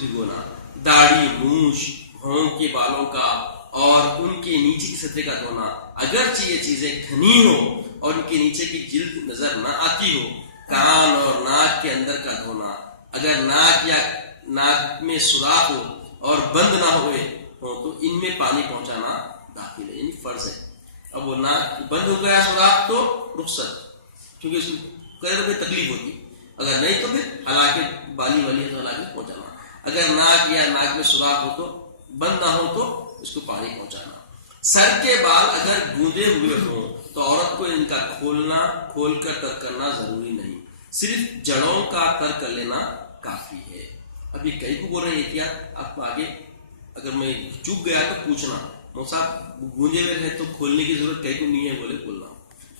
بھگونا، داڑھی، مونچھ، بھونگ کے بالوں کا اور ان کے نیچے کی سطح کا دھونا، اگرچہ یہ چیزیں گھنی ہو اور ان کے نیچے کی جلد نظر نہ آتی ہو. کان اور ناک کے اندر کا دھونا، اگر ناک یا ناک میں سوراخ ہو اور بند نہ ہوئے ہو تو ان میں پانی پہنچانا داخل ہے، یعنی فرض ہے. اب وہ ناک بند ہو گیا سوراخ تو رخصت، کیونکہ اس کو تکلیف ہوتی. اگر نہیں تو پھر ہلاکت بالی والی ہلاکت پہنچانا. اگر ناک یا ناک میں سوراخ ہو تو بند نہ ہو تو اس کو پانی پہنچانا. سر کے بال اگر گوندے ہوئے ہوں تو عورت کو ان کا کھول کر تر کرنا ضروری نہیں، صرف جڑوں کا تر کر لینا کافی ہے. اب یہ کئی کو بول رہے ہیں احتیاط، آپ آگے اگر میں چوک گیا تو پوچھنا، صاحب گوندے ہوئے ہیں تو کھولنے کی ضرورت کئی کو نہیں ہے، بولے بولنا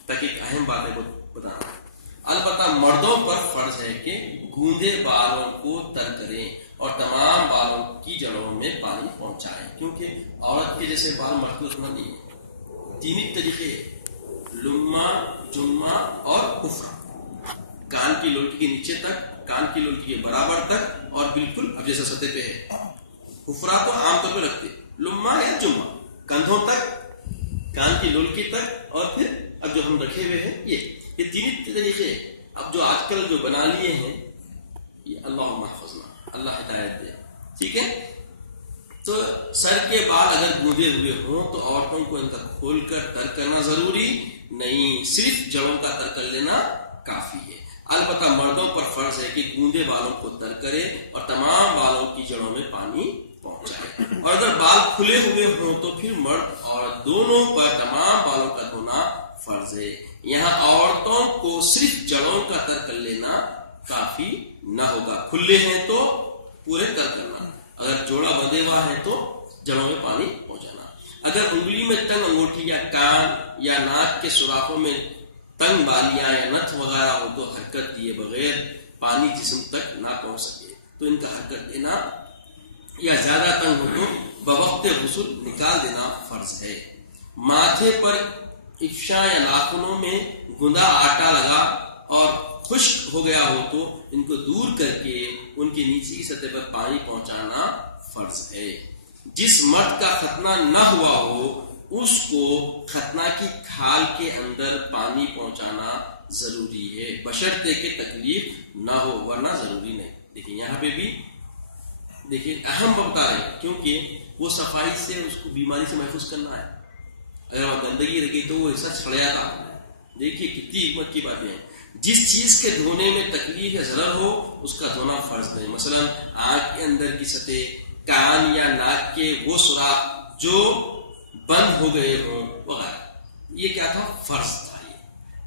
تاکہ ایک اہم بات ہے بتانا. البتہ مردوں پر فرض ہے کہ گوندے بالوں کو تر کریں اور تمام بالوں کی جڑوں میں پانی پہنچائیں، کیونکہ عورت کے جیسے بال مرد کو اتنا نہیں ہے. تین ہی طریقے، لما، جمہ اور کفر. کان کی لوٹی کے نیچے تک، کان کی لوٹی کے برابر تک اور بالکل اب جیسا سطح پہ ہے. کفرا تو عام طور پہ رکھتے، لما یا جمہ کندھوں تک، کان کی لوٹی تک، اور پھر اب جو ہم رکھے ہوئے ہیں یہ تین طریقے. اب جو آج کل جو بنا لیے ہیں یہ اللہ محفظنا، اللہ ہدایت دے، ٹھیک ہے. تو سر کے بال اگر گوندے ہوئے ہوں تو عورتوں کو ان کا کھول کر تر کرنا ضروری نہیں، صرف جڑوں کا تر کر لینا کافی ہے. البتہ مردوں پر فرض ہے کہ گوندے بالوں کو تر کرے اور تمام بالوں کی جڑوں میں پانی پہنچائے. اور اگر بال کھلے ہوئے ہوں تو پھر مرد اور دونوں پر تمام بالوں کا دھونا فرض ہے. یہاں عورتوں کو صرف جڑوں کا تر کر لینا کافی نہ ہوگا، کھلے ہیں تو پورے تر کرنا، اگر جوڑا بندھے ہوا ہے تو جڑوں میں پانی پہنچانا. اگر انگلی میں تنگ انگوٹھی یا کان یا ناک کے سوراخوں میں تنگ بالیاں یا نتھ وغیرہ ہو تو حرکت دیے بغیر پانی جسم تک نہ پہنچ سکے تو ان کا حرکت دینا، یا زیادہ تنگ ہو تو بوقت غسل نکال دینا فرض ہے. ماتھے پر افشاں یا ناخنوں میں گندا آٹا لگا اور خشک ہو گیا ہو تو ان کو دور کر کے ان کے نیچے کی سطح پر پانی پہنچانا فرض ہے. جس مرد کا ختنہ نہ ہوا ہو اس کو ختنہ کی کھال کے اندر پانی پہنچانا ضروری ہے، بشرطے کہ تکلیف نہ ہو، ورنہ ضروری نہیں. دیکھیں یہاں پہ بھی دیکھیں اہم بتا رہے ہیں، کیونکہ وہ صفائی سے اس کو بیماری سے محفوظ کرنا ہے. اگر وہ گندگی رہے گی تو وہ حصہ چھڑیا تھا. دیکھیے کتنی حکمت کی باتیں ہیں. جس چیز کے دھونے میں تکلیف یا ضرر ہو اس کا دھونا فرض نہیں، مثلا آنکھ کے اندر کی سطح، کان یا ناک کے وہ سوراخ جو بند ہو گئے ہوں وغیرہ، یہ کیا تھا؟ فرض تھا یہ.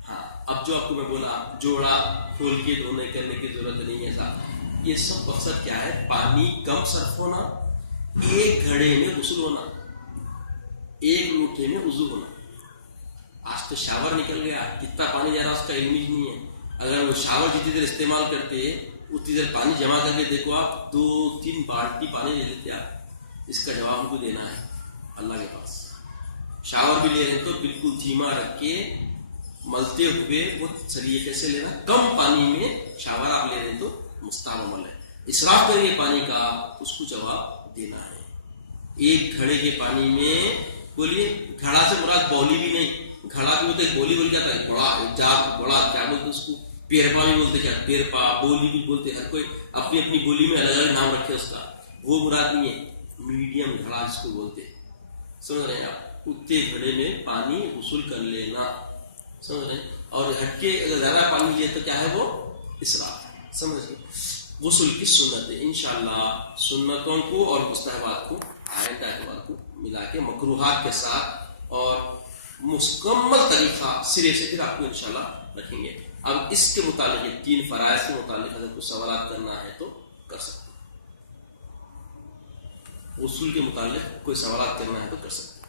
ہاں اب جو آپ کو میں بولا جوڑا کھول کے دھونے کرنے کی ضرورت نہیں ہے صاحب، یہ سب مقصد کیا ہے؟ پانی کم صرف ہونا، ایک گھڑے میں غسل ہونا، ایک لوٹے میں وضو ہونا. آج تو شاور نکل گیا، کتنا پانی جا رہا اس کا علم ہی نہیں ہے. اگر وہ شاور جتنی دیر استعمال کرتے اتنی دیر پانی جمع کر کے دیکھو، آپ 2-3 بالٹی پانی لے لیتے آپ. اس کا جواب ہم کو دینا ہے اللہ کے پاس. شاور بھی لے رہے ہیں تو بالکل دھیما رکھ کے ملتے ہوئے وہ سلیقے سے لینا. کم پانی میں شاور آپ لے رہے ہیں تو مستحب عمل ہے. اسراف کریے پانی کا، اس کو جواب دینا ہے. ایک گھڑے کے پانی میں، بولیے گھڑا سے مراد بولی بھی نہیں، گھڑا بھی بولتے بولی بول جاتا ہے، بڑا جاگ بڑا کیا بولتے اس کو، پیرپا بھی بولتے، کیا پیرپا بولی بھی بولتے. ہر کوئی اپنی اپنی بولی میں الگ الگ نام رکھے اس کا، وہ مراد نہیں ہے. میڈیم گھڑا جس کو بولتے، سمجھ رہے ہیں آپ؟ اتنے گھڑے میں پانی غسل کر لینا، سمجھ رہے ہیں؟ اور ہٹ کے اگر زیادہ پانی لے تو کیا ہے وہ اسراف ہے. سمجھ رہے؟ غسل کی سنت ہے. انشاءاللہ سنتوں کو اور مستحبات کو آئندہ اتوار کو ملا کے مکروہات کے ساتھ اور مکمل طریقہ سرے سے پھر آپ کو انشاءاللہ رکھیں گے. اب اس کے متعلق 3 فرائض کے متعلق اگر کچھ سوالات کرنا ہے تو کر سکتے ہیں. اصول کے متعلق کوئی سوالات کرنا ہے تو کر سکتے ہیں.